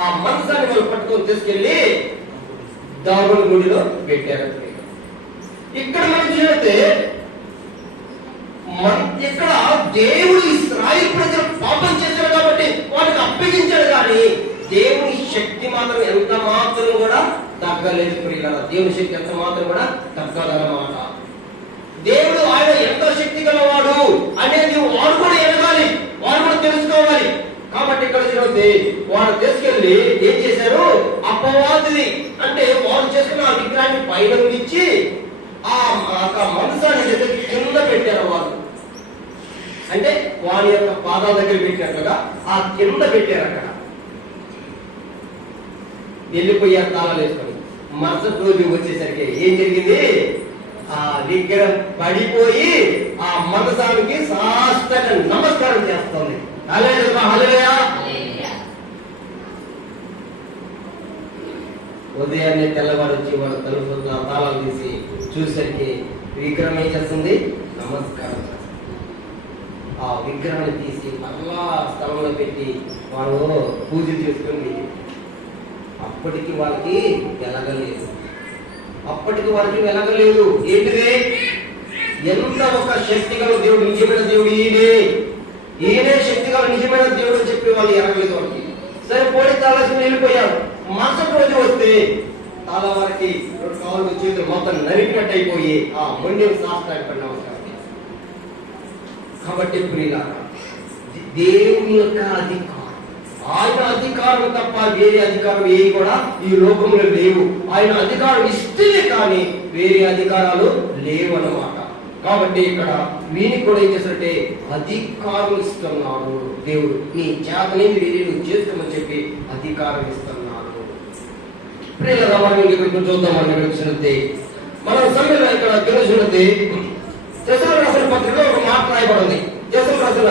ఆ మనసాన్ని వాళ్ళు పట్టుకొని తీసుకెళ్లి దాగుడు గుడిలో పెట్టారు. ఇక్కడ మనం చూస్తే ఇక్కడ దేవుడు ఇశ్రాయేలు ప్రజలు పాపం చేశారు కాబట్టి వాళ్ళకి అప్పగించాడు. కానీ దేవుని శక్తి మాత్రం ఎంత మాత్రం కూడా తగ్గలేదు ప్రియులారా. దేవుని శక్తి ఎంత మాత్రం కూడా తగ్గదన్నమాట. దేవుడు ఆయన ఎంత శక్తి గలవాడు అనేది వాడు కూడా ఎదగాలి, వాడు కూడా తెలుసుకోవాలి. కాబట్టి ఇక్కడ చూడండి, వాడు తీసుకెళ్లి ఏం చేశారు, అపవాదిని అంటే వాడు చేసుకున్న ఆ విగ్రహాన్ని పైన ఇచ్చి ఆ మనసాన్ని కింద పెట్టారు. వాళ్ళు అంటే వాడి యొక్క పాదాల దగ్గర పెట్టినట్లుగా ఆ కింద పెట్టారు. అక్కడ వెళ్ళిపోయారు తాళాలు వేసుకొని. మరుసటి రోజు వచ్చేసరికి ఏం జరిగింది, ఆ విగ్రహం పడిపోయి ఆ మనసానికి సాష్టంగా నమస్కారం చేస్తుంది. హల్లెలూయా. ఉదయాన్నే తెల్లవారు వచ్చి వాళ్ళ తలుపు తాళాలు తీసి చూసరికి విగ్రహం ఏం చేస్తుంది, నమస్కారం చేస్తుంది. ఆ విగ్రహాన్ని తీసి మరలా స్థలంలో పెట్టి వాళ్ళు పూజ చేసుకుంది. అప్పటికి వాళ్ళకి వెలగలేదు. ఏంటిది, ఎంత ఒక శక్తి గల దేవుడు, నిజమైన దేవుడు ఈయనే శక్తి గల నిజమైన దేవుడు అని చెప్పి వాళ్ళు ఎరగలేదు. వాళ్ళకి సరే పోటీ తాళాల్సి వెళ్ళిపోయారు. మరుసటి రోజు వస్తే తాళా వారికి కాళ్ళు చేతులు మొత్తం నరికినట్టు అయిపోయి ఆ మొండెం శాస్త్రాన్ని నమస్కారం. కాబట్టి ప్రియులారా, దేవుని యొక్క అధికారం, ఆయన అధికారం తప్ప వేరే అధికారం ఏవి కూడా ఈ లోకంలో లేవు. ఆయన అధికారం ఇస్తే కానీ వేరే అధికారాలు లేవు అన్నమాట. కాబట్టి ఇక్కడ వీనికి కూడా ఏం చేస్తారంటే అధికారం ఇస్తున్నాడు దేవుడు. నీ చేతనే వేరే నువ్వు చేసుకోమని చెప్పి అధికారం ఇస్తున్నాడు. ప్రియులారా, మనం ఇక్కడ చూద్దామని చూస్తే మనం సమయంలో ఇక్కడ తెలుసుకుంటే తెస్సలోనికీయులకు రాసిన పత్రికలో ఒక మాట రాయబడింది. తెస్సలోనికీయులకు రాసిన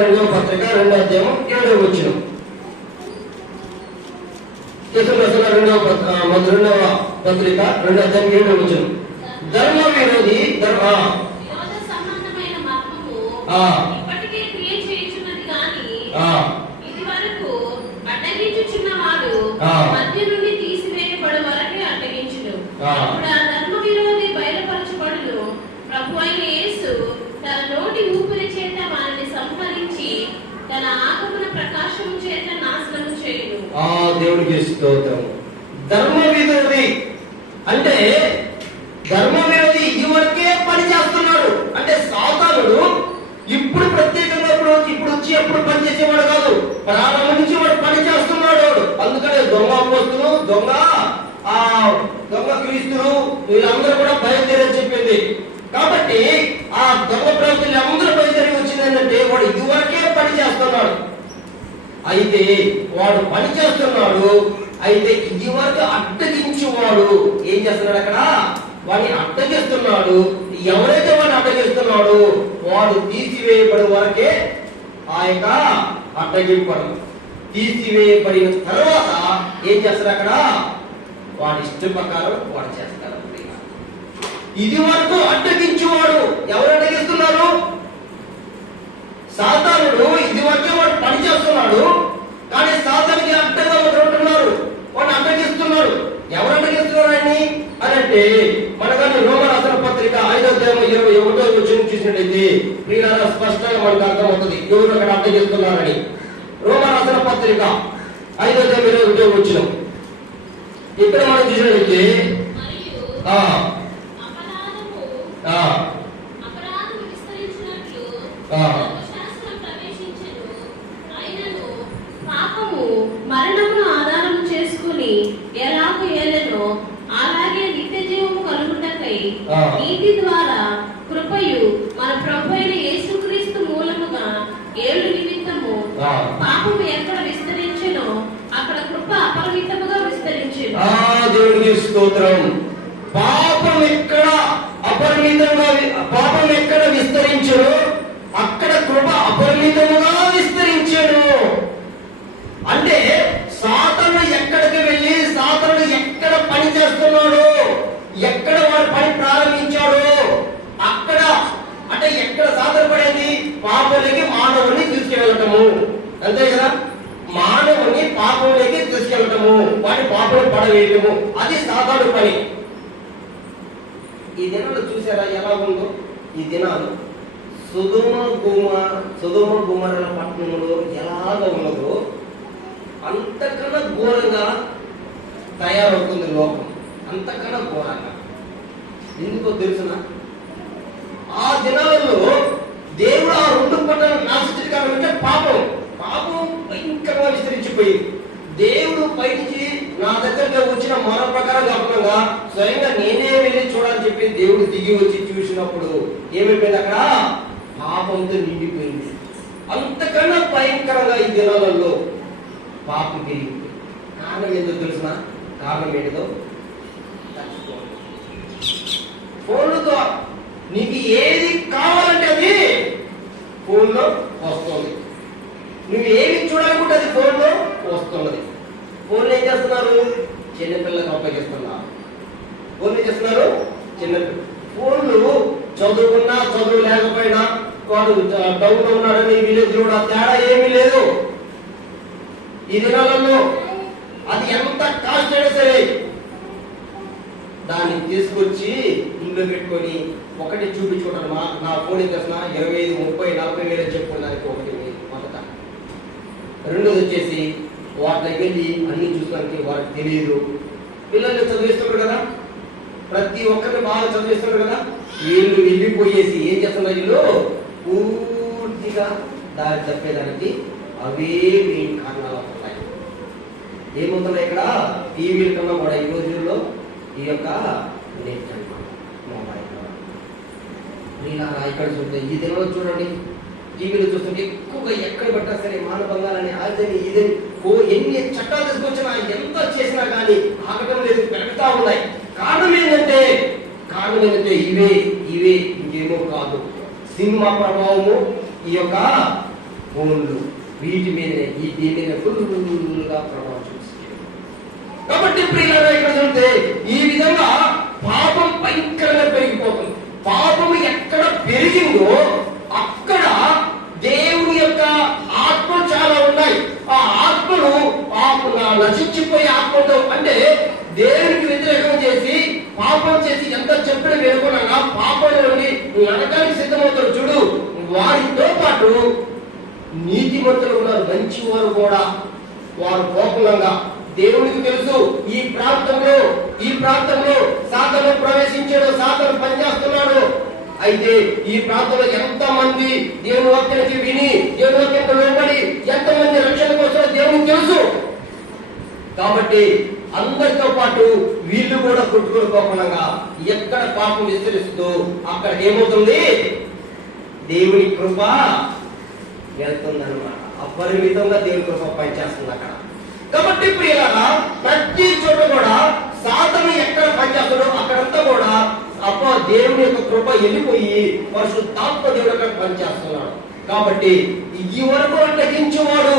రెండవ పత్రిక 2వ అధ్యాయం 7వ వచనం. తెస్సలోనికీయులకు రాసిన రెండవ పత్రిక 2వ అధ్యాయం 7వ వచనం. ధర్మ విరోధి సంబంధమైన మర్మము ఇప్పటికే క్రియ చేయుచున్నది గాని ఇదివరకు అడ్డగించుచున్నవాడు మధ్య నుండి తీసివేయబడు వరకే అడ్డగించును. అప్పుడు ఆ ధర్మ విరోధి బయలుపరచబడును. ప్రభువైన యేసు తన నోటి ఊపిరి చేత వారిని సంహరించి తన ఆగమన ప్రకాశము చేత నాశనము చేయును. దేవుడికి స్తోత్రం. ధర్మ విరోధి అంటే ధర్మ విరోధి ఇదివరకే పని చేస్తున్నాడు. అంటే సాతానుడు ఇప్పుడు ప్రత్యేకంగా ఇప్పుడు వచ్చి ఎప్పుడు పని చేసేవాడు కాదు, ప్రారంభం నుంచి వాడు పని చేస్తున్నాడు. అందుకనే దొంగ అపోస్తులు, దొంగ క్రీస్తులు వీళ్ళందరూ కూడా బయలుదేరని చెప్పింది. కాబట్టి ఆ దొంగ ప్రవక్తలు అందరూ బయలుదేరి వచ్చింది ఏంటంటే వాడు ఇదివరకే పని చేస్తున్నాడు. అయితే వాడు పని చేస్తున్నాడు, అయితే ఇది వరకు అడ్డగించేవాడు ఏం చేస్తున్నాడు, అక్కడ వాడిని అడ్డగిస్తున్నాడు. ఎవరైతే వాడిని అడ్డగిస్తున్నాడో వాడు తీసివేయబడి వరకే ఆ యొక్క అడ్డగింపడం. తీసివేయబడిన తర్వాత ఏం చేస్తారు, అక్కడ వాడి ఇష్ట ప్రకారం వాడు చేస్తారు. ఇది వరకు అడ్డగించేవాడు ఎవరు అడ్డగిస్తున్నారు, సాతానుడు. ఇది వరకే వాడు పని చేస్తున్నాడు, కానీ సాతానికి అడ్డంగా ఉంటున్నారు, వాడు అడ్డగిస్తున్నాడు. ఎవరు అడ్డగిస్తున్నారు అని అంటే మనకన్నా రోమా రాసిన పత్రిక 5వ అధ్యాయం 21వ వచనం చూసినట్లయితే ప్రియులారా స్పష్టంగా మనకు అర్థమవుతుంది ఎవరు అక్కడ అడ్డగిస్తున్నారని. రోమా రాసిన పత్రిక 5వ అధ్యాయం 21వ వచనం ఇక్కడ మనం చూసినట్లయితే మరణమును ఆధారం చేసుకుని ఎలాగూ ఏలెనో అలాగే నిత్య జీవము కలుగుటకై నీతి ద్వారా కృపయు మన ప్రభువైన యేసుక్రీస్తు మూలముగా ఏలు నిమిత్తము పాపము ఎక్కడ విస్తరించెనో అక్కడ కృప అపరిమితముగా విస్తరించెను. దేవునికి స్తోత్రం. పాపం ఎక్కడ అపరిమితంగా పాపం ఎక్కడ విస్తరించెనో అక్కడ కృప అపరిమితముగా విస్తరించెను. అంటే సాతాను ఎక్కడికి వెళ్ళి సాతాను ఎక్కడ పని చేస్తున్నాడో, ఎక్కడ వాడు పని ప్రారంభించాడో అక్కడ, అంటే ఎక్కడ సాధన పడేది, పాపంలోకి మానవుని తీసుకెళ్ళటము. అంతే కదా, మానవుని పాపంలోకి తీసుకెళ్ళటము, వాడి పాపం పడవేయటము, అది సాధారణ పని. ఈ దినాలు చూసారా ఎలా ఉందో? ఈ దినాలు సొదొమ గుమొర్రా పట్టణంలో ఎలాగ ఉన్నదో అంతకన్నా ఘోరంగా తయారవుతుంది లోకం, అంతకన్నా ఘోరంగా. ఎందుకో తెలుసునా? ఆ దినాలలో దేవుడు ఆ రెండు పట్టణాలను నాశించడం కారణం అంటే పాపం భయంకరంగా విస్తరించిపోయింది. దేవుడు పైనుంచి నా దగ్గరగా వచ్చిన మొర ప్రకారం కాకుండా స్వయంగా నేనే వెళ్ళి చూడాలని చెప్పి దేవుడు దిగి వచ్చి చూసినప్పుడు ఏమైపోయింది? అక్కడ పాపంతో నిండిపోయింది. అంతకన్నా భయంకరంగా ఈ దినాలలో పాపం పెరిగింది. కారణం ఏంటో తెలుసిన? కారణం ఏంటిదో ఫోన్లతో నీకు ఏది కావాలంటే అది ఫోన్లో వస్తుంది. నువ్వు ఏమి చూడాలనుకుంటే అది ఫోన్లో వస్తున్నది. ఫోన్లు ఏం చేస్తున్నారు? చిన్నపిల్లలకు అప్పగిస్తున్నారు. ఫోన్లు ఏం చేస్తున్నారు? చిన్నపిల్ల ఫోన్లు చదువుకున్నా చదువు లేకపోయినా వాడు డౌన్ ఉన్నాడని విలేజ్ లో తేడా ఏమీ లేదు. ఈ దినాలలో అది ఎంత కాస్ట్ అయినా సరే దాన్ని తీసుకొచ్చి ఇంట్లో పెట్టుకొని ఒకటి చూపించుకుంటారు. నా ఫోన్ తెలిసిన 25, 30, 40 వేలు చెప్పుకోవడానికి ఒకటి మొదట. రెండోది వచ్చేసి వాటికి వెళ్ళి అన్ని చూసుకోవడానికి వారికి తెలియదు. పిల్లల్ని చదివిస్తున్నారు కదా, ప్రతి ఒక్కరిని బాగా చదివిస్తున్నారు కదా, వీళ్ళు వెళ్ళిపోయేసి ఏం చేస్తున్నారు? వీళ్ళు పూర్తిగా దారి తప్పేదానికి అవే మెయిన్ కారణాలు అవుతున్నాయి. ఏమవుతున్నాయి ఇక్కడ? టీవీల కన్నా కూడా ఈ రోజుల్లో ఈ యొక్క నెట్ అన్నమాట, మొబైల్. ఇలా ఇక్కడ చూస్తే ఈ దినంలో చూడండి, టీవీలో చూస్తుంటే ఎక్కువగా ఎక్కడ పట్టినా సరే మానభంగాలని అదని ఇదని ఎన్ని చట్టాలు తీసుకొచ్చినా ఎంత చేసినా కానీ ఆగటం లేదు, పెరుగుతా ఉన్నాయి. కారణం ఏంటంటే ఇవే ఇంకేమో కాదు, సినిమా ప్రభావము, ఈ యొక్క ఫోన్లు, వీటి మీదనే దీని మీద ఫుల్గా ప్రభావం చూస్తుంది. కాబట్టి ప్రియులారా ఇక్కడ చూస్తే ఈ విధంగా పాపం భయంకరంగా పెరిగిపోతుంది. పాపము ఎక్కడ పెరిగిందో అక్కడ దేవుని యొక్క ఆత్మలు చాలా ఉన్నాయి. ఆ ఆత్మలు నశించిపోయే ఆత్మతో, అంటే దేవునికి వ్యతిరేకం చేసి పాపం చేసి ఎంత చెప్పిన వినకుండా పాపం నుండి నరకానికి సిద్ధమవుతారు చూడు, వారితో పాటు నీతిమంతులు ఉన్నారు, మంచి వారు కూడా. వారు కోపంగా దేవునికి తెలుసు ఈ ప్రాంతంలో సాతాను ప్రవేశించాడు, సాతాను పనిచేస్తున్నాడు. అయితే ఈ ప్రాంతంలో ఎంతమంది దేవుని వాక్యానికి విని దేవుని వాక్యానికి లోబడి ఎంతమంది రక్షణ కోసం దేవునికి తెలుసు. కాబట్టి అందరితో పాటు వీళ్ళు కూడా కొట్టుకుని పోకుండా ఎక్కడ పాపం విస్తరిస్తూ అక్కడ ఏమవుతుంది? దేవుని కృప వెళ్తుందన్నమాట. అపరిమితంగా దేవుని కృప పనిచేస్తుంది అక్కడ. కాబట్టి ప్రియులారా ప్రతి చోట కూడా సాతాను ఎక్కడ పనిచేస్తాడో అక్కడంతా కూడా దేవుని యొక్క కృప వెళ్ళిపోయి పరిశుద్ధాత్మ దేవుడు అక్కడ పనిచేస్తున్నాడు. కాబట్టి ఈ వరకు అడ్డగించేవాడు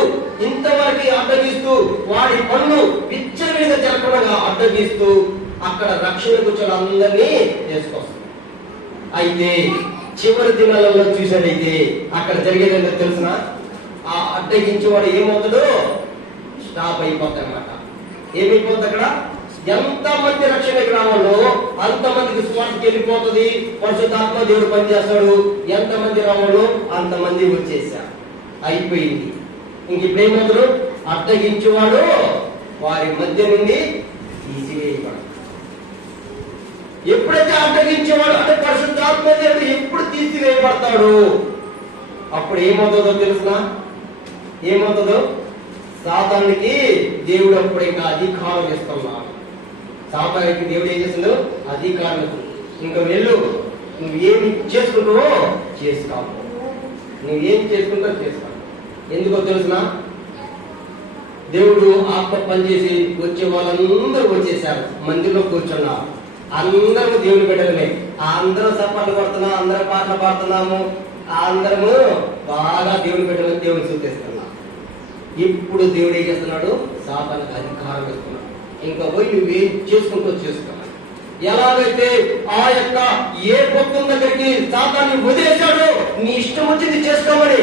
ఇంతవరకు అడ్డగిస్తూ వాడి పనులు విచ్చలవిడిగా జరగకుండా అడ్డగిస్తూ అక్కడ రక్షణ కూర్చొని అందరినీ చేసుకొస్తుంది. అయితే చివరి దినాలలో చూసాడైతే అక్కడ జరిగేదంటే తెలిసిన ఆ అడ్డగించేవాడు ఏమవుతాడో స్టాప్ అయిపోతాయి అన్నమాట. ఏమైపోతుంది అక్కడ? ఎంతమంది రక్షణ గ్రామంలో అంతమందికి స్వార్థకి వెళ్ళిపోతుంది, పరిశుద్ధాత్మ దేవుడు పనిచేస్తాడు. ఎంతమంది రావాలో అంతమంది వచ్చేసారు, అయిపోయింది. ఇంక ఇప్పుడు ఏమవుతాడు? అడ్డగించేవాడు వారి మధ్య నుండి తీసివేయబడు. ఎప్పుడైతే అడ్డగించేవాడు అంటే పరిశుద్ధాత్మ దేవుడు ఎప్పుడు తీసివేయబడతాడు అప్పుడు ఏమవుతుందో తెలుసునా? ఏమవుతుందో? సాతానికి దేవుడు అప్పుడు ఇంకా అధికారం ఇస్తున్నాడు. సాతానికి దేవుడు ఏం చేస్తుందో అధికారం. ఇంకా వెళ్ళు, నువ్వేమి చేసుకుంటావో చేసుకో, నువ్వేం చేసుకుంటావో చేసుకో. ఎందుకో తెలుసునా? దేవుడు ఆత్మ పనిచేసి వచ్చే వాళ్ళందరూ వచ్చేసారు, మందిలో కూర్చున్నారు. అందరూ దేవుని బిడ్డలమే. అందరూ చప్పట్లు కొడుతున్నాం, అందరూ పాటలు పాడుతున్నాము, అందరము బాగా దేవుని బిడ్డలను దేవుని చూపిస్తున్నాం. ఇప్పుడు దేవుడు ఏం చేస్తున్నాడు? సాతానుకు అధికారం ఇస్తున్నాడు. ఇంకా పోయి నువ్వేం చేసుకుంటూ చేసుకున్నాడు. ఎలాగైతే ఆ యొక్క ఏ భక్తుల దగ్గరికి సాతాన్ని వదిలేశాడో నీ ఇష్టం వచ్చింది చేసుకోమని,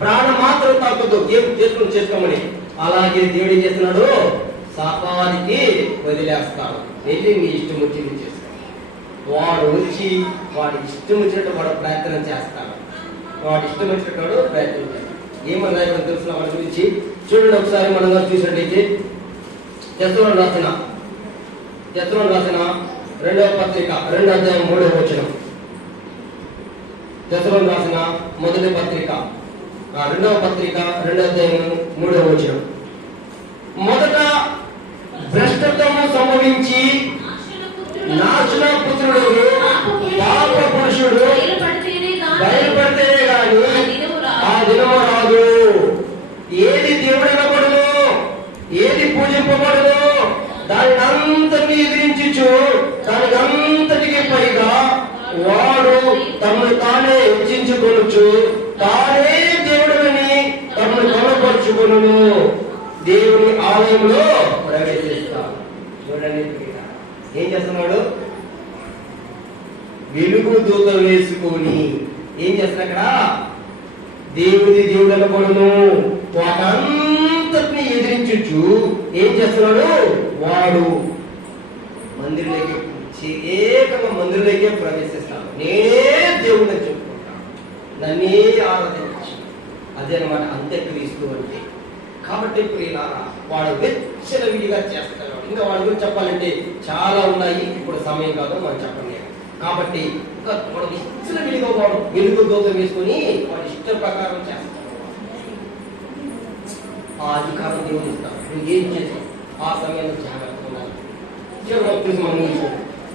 ప్రాణం మాత్రం తప్పదు, ఏం చేసుకుని చేసుకోమని, అలాగే దేవుడు ఏం చేస్తున్నాడు? సాతానికి వదిలేస్తాడు. వెళ్ళి నీ ఇష్టం వచ్చింది చేసుకో. వాడు వచ్చి వాడి ఇష్టం వచ్చినట్టు వాడు ప్రయత్నం చేస్తాడు. వాడి ఇష్టం వచ్చినట్టు ప్రయత్నం చేస్తాడు. ఏమన్నా తెలుసిన వాడి గురించి చూడండి. ఒకసారి మనం చూసినట్టయితే తెస్సలోనికీయులకు రాసిన 2వ పత్రిక 2వ అధ్యాయం 3వ వచనం. తెస్సలోనికీయులకు రాసిన మొదటి పత్రిక 2వ పత్రిక 2వ అధ్యాయం 3వ వచనం. మొదట భ్రష్టత్వము సంభవించి నాశన పుత్రుడు పాప పురుషుడు బయలుపడితేనే గాని ఆ దినము రాదు. ఏది దేవుడు అనబడును, ఏది పూజింపబడును, దాని అంతటిని ఎదిరించు, దానికి అంతటికి పైగా వాడు తమను తానే హెచ్చించుకొనొచ్చు, తానే దేవుడని తమను కనపరుచుకొను, దేవుని ఆలయంలో ప్రవేశిస్తాడు. చూడండి ఏం చేస్తున్నాడు? వెలుగు దూతలు వేసుకొని ఏం చేస్తున్నా? అక్కడ దేవుడు అనబడును, వాటంతటిని ఎదిరించు ఏం చేస్తున్నాడు? వాడు మందిరంలోకి ఏకంగా మందిరంలోకే ప్రవేశిస్తాడు. నేనే దేవుడిని చెప్పుకుంటాను, నన్నే ఆరాధించు. అదే అనమాట అంత్యక్రీస్తు అంటే. కాబట్టి ప్రియులారా, వాడు వెచ్చల విడిగా చేస్తాడు. ఇంకా వాడి గురించి చెప్పాలంటే చాలా ఉన్నాయి, ఇప్పుడు సమయం కాదు, మనం చెప్పలేము. కాబట్టి ఇంకా వాడు వెచ్చల విడిగా వాడు వెలుగు దూత వేసుకొని వాడి ఇష్ట ప్రకారం చేస్తాడు. ఆ అధికారం దేవుడు ఇస్తాడు. నువ్వు ఏం చేసావు ఆ సమయంలో జాగ్రత్తగా ఉండాలి.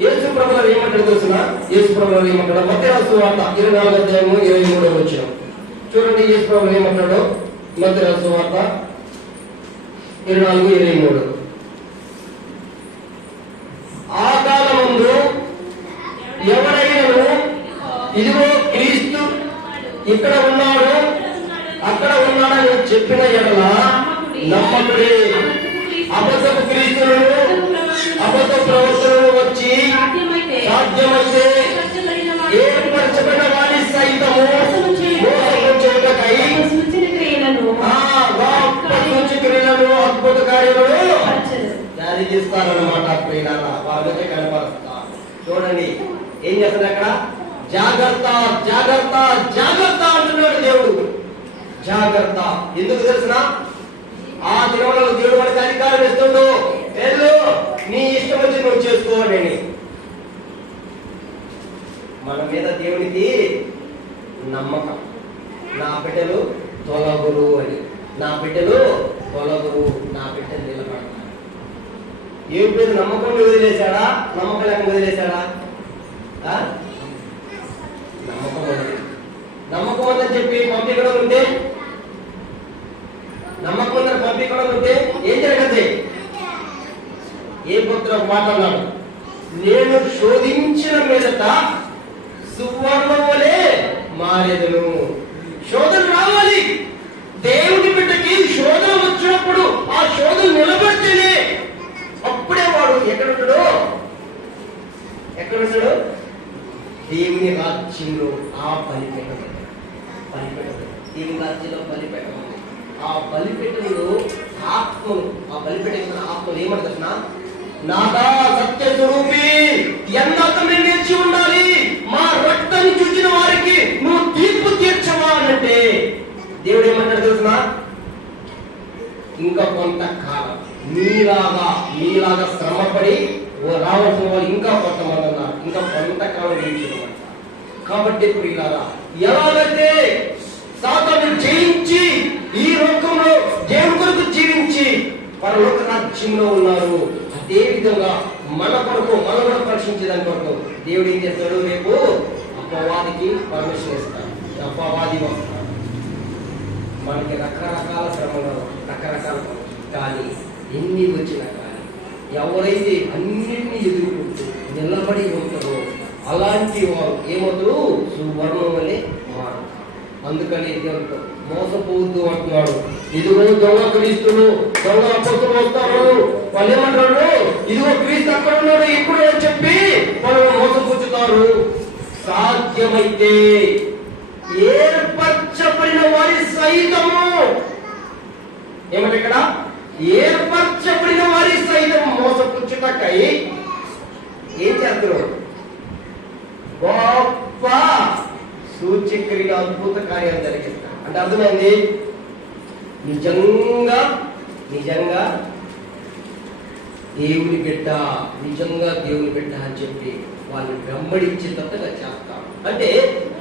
యేసు ప్రభువు ఏమంటాడు తెలుసిన? యేసు ప్రభువు ఏమంటాడు? మత్తయి సువార్త 24వ అధ్యాయము 23వ వచనం చూడండి. యేసు ప్రభువు ఏమంటాడు? మత్తయి సువార్త 24:23. ఆ కాలమందు ఎవరైనా ఇదిగో క్రీస్తు ఇక్కడ ఉన్నాడు, అక్కడ ఉన్నాడని చెప్పిన ఎడల నమ్మకుడే. అబద్ధపు క్రీస్తులను, అబద్ధ ప్రవక్తలను వచ్చి సాధ్యమైతే ఏర్పరచబడిన వారి సైతము మోసము చేయుటకై క్రియలను, అద్భుత కార్యాలను జారీ చేస్తారన్నమాట. వాళ్ళకి కనపరుస్తారు. చూడండి ఏం చేస్తారు అక్కడ? జాగ్రత్త జాగ్రత్త జాగ్రత్త అంటున్నాడు దేవుడు. జాగ్రత్త ఎందుకు తెలిసిన? ఆ దినములలో దేవుడు మనకి అధికారం ఇస్తుండు. వెళ్ళు, నీ ఇష్టం వచ్చి నువ్వు చేసుకోవాలని. మన మీద దేవునికి నమ్మకం. నా బిడ్డలు తొలగురు అని, నా బిడ్డలు తొలగురు, నా బిడ్డలు నిలబడతారు. ఏం పేరు? నమ్మకం వదిలేశాడా? నమ్మకం లేక వదిలేశాడా? నమ్మకం ఉంది. నమ్మకం ఉందని చెప్పి పంపించడం ఉంటే, నమ్మకం ఉందని పంపించడం ఉంటే ఏం జరగదు? ఏ పుత్ర మాట్లాడినాడు? నేను శోధించిన మీదట సువర్ణం వలె మారేదను. శోధన రావాలి. దేవుడి బిడ్డకి శోధన వచ్చినప్పుడు ఆ శోధన నిలబడితేనే అప్పుడే వాడు ఎక్కడుంటాడు? ఎక్కడుంటాడు? దేవుని రాజ్యంలో. ఆ బలిపీఠం, దేవుని రాజ్యంలో బలిపీఠం ఉంది. ఆ బలిపీఠంలో ఆత్మను, ఆ బలిపీఠం ఆత్మను ఏమంటున్నా? నాదా సత్య స్వరూపి, ఎన్నాకం నేర్చి ఉండాలి. మా రక్తాన్ని చూచిన వారికి నువ్వు తీర్పు తీర్చవా అంటే దేవుడు ఏమంటాడు తెలుసునా? ఇంకా కొంతకాలం మీలాగా శ్రమపడి రావాల్సిన వాళ్ళు ఇంకా కొంతమంది ఉన్నారు. ఇంకా కొంతకాలం వేయించడం. కాబట్టి ప్రియులారా, ఎలాగైతే సాతాను జయించి ఈ లోకంలో దేవుని కొరకు జీవించి పరలోక రాజ్యంలో ఉన్నారు, అదే విధంగా మన కొరకు మనం కూడా పరీక్షించేదాని కొరకు దేవుడు ఏం చేస్తాడు? రేపు అపవాదికి పర్మిషన్ ఇస్తాడు. అపవాది వస్తాడు. మనకి రకరకాల శ్రమలు, రకరకాల కానీ ఎన్ని వచ్చినా కానీ ఎవరైతే అన్నిటినీ ఎదుర్కొంటూ నిలబడి ఉంటారో అలాంటి వారు ఏమవుతారు? సువర్ణం వలె మారు. అందుకని దేవుడు మోసపోవద్దు అంటున్నాడు. ఇదిగో దొంగ క్రీస్తులు, దొంగ అపోస్తులు వస్తారు. వాళ్ళు ఏమంటారు? ఇదిగో క్రీస్తు అక్కడ ఉన్నాడు ఇప్పుడు అని చెప్పి వాళ్ళు మోసపుచ్చుతారు. సాధ్యమైతే ఏర్పరచబడిన వారి సైతము, ఏమంటే ఇక్కడ ఏర్పరచబడిన వారి సైతం మోసపుచ్చుటకై ఏం చేస్తారు? గొప్ప సూచక్రియ అద్భుత కార్యాలు జరిగిస్తారు. అంటే అర్థమైంది, నిజంగా నిజంగా దేవుని బిడ్డ, నిజంగా దేవుని బిడ్డ అని చెప్పి వాళ్ళు వెంబడించేటట్టుగా చేస్తారు. అంటే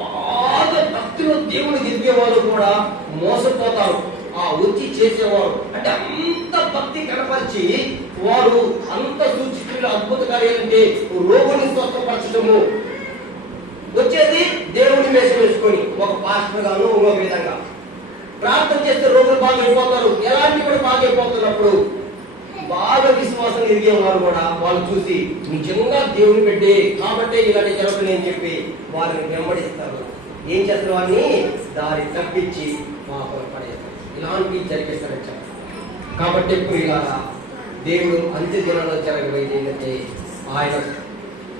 బాగా భక్తిలో దేవుని ఎదిగే వాళ్ళు కూడా మోసపోతారు. ఆ వచ్చి చేసేవారు అంటే అంత భక్తి కనపరిచి వారు అంత సూచక్రియలు అద్భుత కార్యాలంటే రోగుని స్వస్థపరచడము, వచ్చేది దేవుని వేషం వేసుకొని ఒక పాస్టర్ గాను ఒక విధంగా ప్రార్థన చేస్తే రోగులు బాగా అయిపోతారు. ఎలాంటి కూడా బాగా అయిపోతున్నప్పుడు బాగా విశ్వాసం ఎదిగేవారు కూడా వాళ్ళు చూసి నిజంగా దేవుని పెట్టే కాబట్టి ఇలాంటి జరుగుతున్నాయి అని చెప్పి వారిని వెంబడిస్తారు. ఏం చేస్తారు? వారిని దారి తప్పించి పాపం పడేస్తారు. ఇలాంటివి జరిగేస్తారని చెప్పారు. కాబట్టి ప్రియులారా, దేవుడు అంత్య దినాల్లో జరగబోయేది ఏంటంటే ఆయన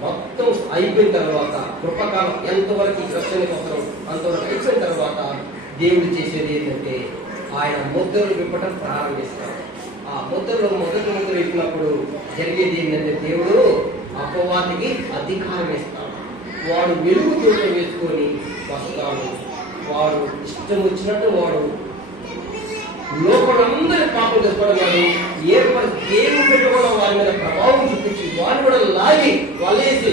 మొత్తం అయిపోయిన తర్వాత కృపకాలం ఎంతవరకు రక్షణ కోసం అంతవరకు అయిపోయిన తర్వాత దేవుడు చేసేది ఏంటంటే ఆయన ముద్రలు విప్పటం ప్రారంభిస్తారు. ఆ ముద్రలో మొదటి ముద్ర ఇచ్చినప్పుడు జరిగేది ఏంటంటే దేవుడు అపవాదికి అధికారం ఇస్తాడు. వాడు వెలుగు దూరం వేసుకొని వస్తాడు. వాడు ఇష్టం వచ్చినట్టు వాడు లోపలందరి పాపం చేసుకోవడం కాదు, ఏర్పడి దేవుడు పెట్టుకోవడం వారి మీద ప్రభావం చూపించి వారిని కూడా లాగి వలేసి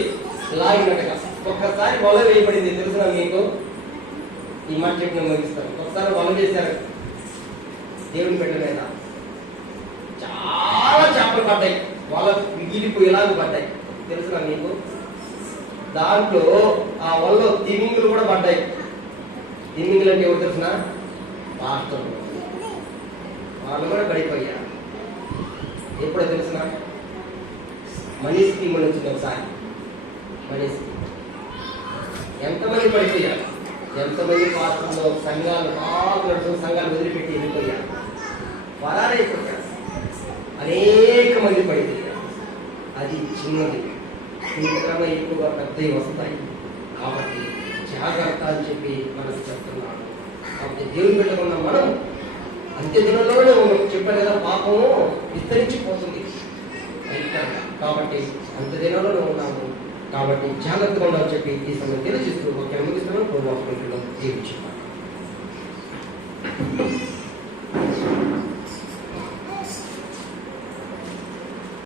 లాగినట్టుగా. ఒక్కసారి వల వేయబడింది తెలుసునా మీకు? ఈ మాట చెప్పిన ముగిస్తాను. ఒకసారి వల వేశారు దేవుని బిడ్డ మీద, చాలా చేపలు పడ్డాయి. వాళ్ళ మిగిలిపోయేలాగా పడ్డాయి. తెలుసునా మీకు? దాంట్లో ఆ వలలో తిమింగులు కూడా పడ్డాయి. తిమింగులు అంటే ఎవరు తెలుసునా? పాస్టర్లు. వాళ్ళు కూడా పడిపోయారు. ఎప్పుడో తెలిసిన మనీస్కి వచ్చింది ఒకసారి. మనీస్కి ఎంతమంది పడిపోయారు? ఎంతమంది పాత్రలో సంఘాలు బాగా నడుచుకున్న సంఘాలు వదిలిపెట్టి వెళ్ళిపోయారు, పరారైపోయారు. అనేక మంది పడిపోయారు. అది చిన్నది, ఇంతకన్నా ఎక్కువగా పెద్దవి వస్తాయి. కాబట్టి జాగ్రత్త అని చెప్పి మనకు చెప్తున్నాడు. కాబట్టి దేవుని బిడ్డకున్న మనం అంత్య దినంలోనే చెప్పారు కదా, పాపము విస్తరించిపోతుంది. కాబట్టి అంత్య దినంలోనే ఉన్నాము. కాబట్టి జాగ్రత్తగా ఉండాలని చెప్పి ఈ సమయం తెలియజేస్తూ ఒక ముగిస్తున్నాను. జీవించాలి.